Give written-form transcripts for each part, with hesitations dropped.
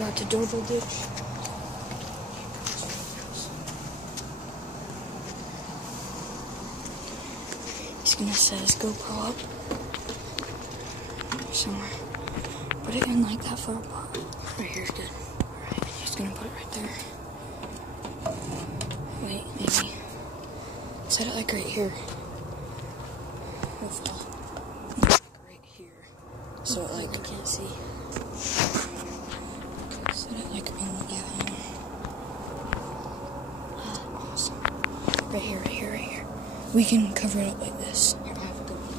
about to doorbell ditch. He's gonna set his GoPro up somewhere. Put it in like that far apart. Right here's good. Alright, he's gonna put it right there. Wait, maybe. Set it like right here. Hopefully. Like right here. So it like you can't see. Okay, set it like on the awesome. Right here, right here, right here. We can cover it up like this. Here, I have a good one.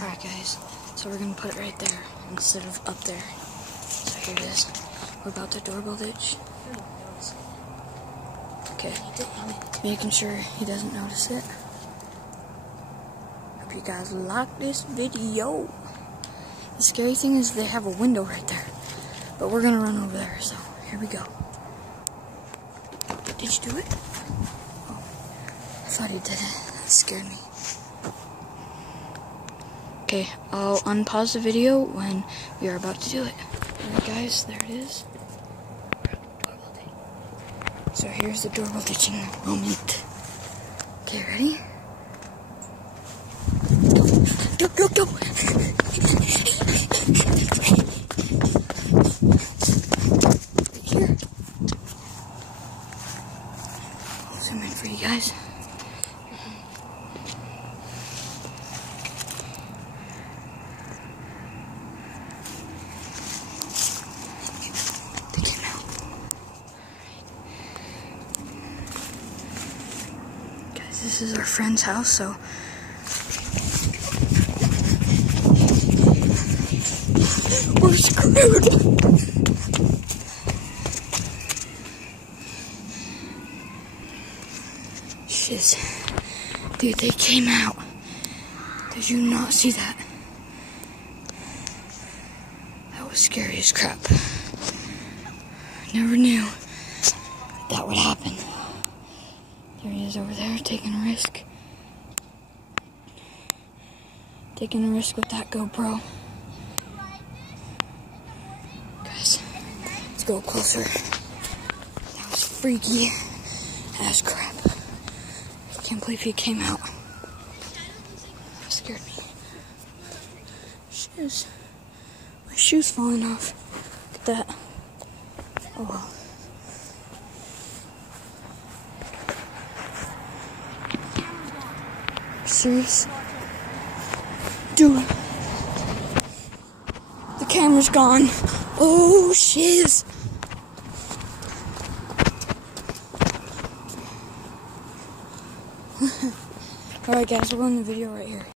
Alright guys, so we're gonna put it right there instead of up there. So here it is. We're about to doorbell ditch. Okay, making sure he doesn't notice it. Hope you guys like this video. The scary thing is they have a window right there. But we're gonna run over there, so here we go. Did you do it? Oh, I thought he did it. That scared me. Okay, I'll unpause the video when we are about to do it. Alright guys, there it is. So here's the doorbell ditching moment. Okay, ready? Go, go, go, go! Here. I'll zoom in for you guys. They came out. Guys, this is our friend's house, so we're screwed. Shiz. Dude, they came out. Did you not see that? That was scary as crap. Never knew that would happen. There he is over there, taking a risk. Taking a risk with that GoPro. Guys, let's go closer. That was freaky as crap. I can't believe he came out. That scared me. Shoes. My shoe's falling off. Look at that. Oh well. Serious? Dude. The camera's gone. Oh, shiz. Alright guys, we'll end the video right here.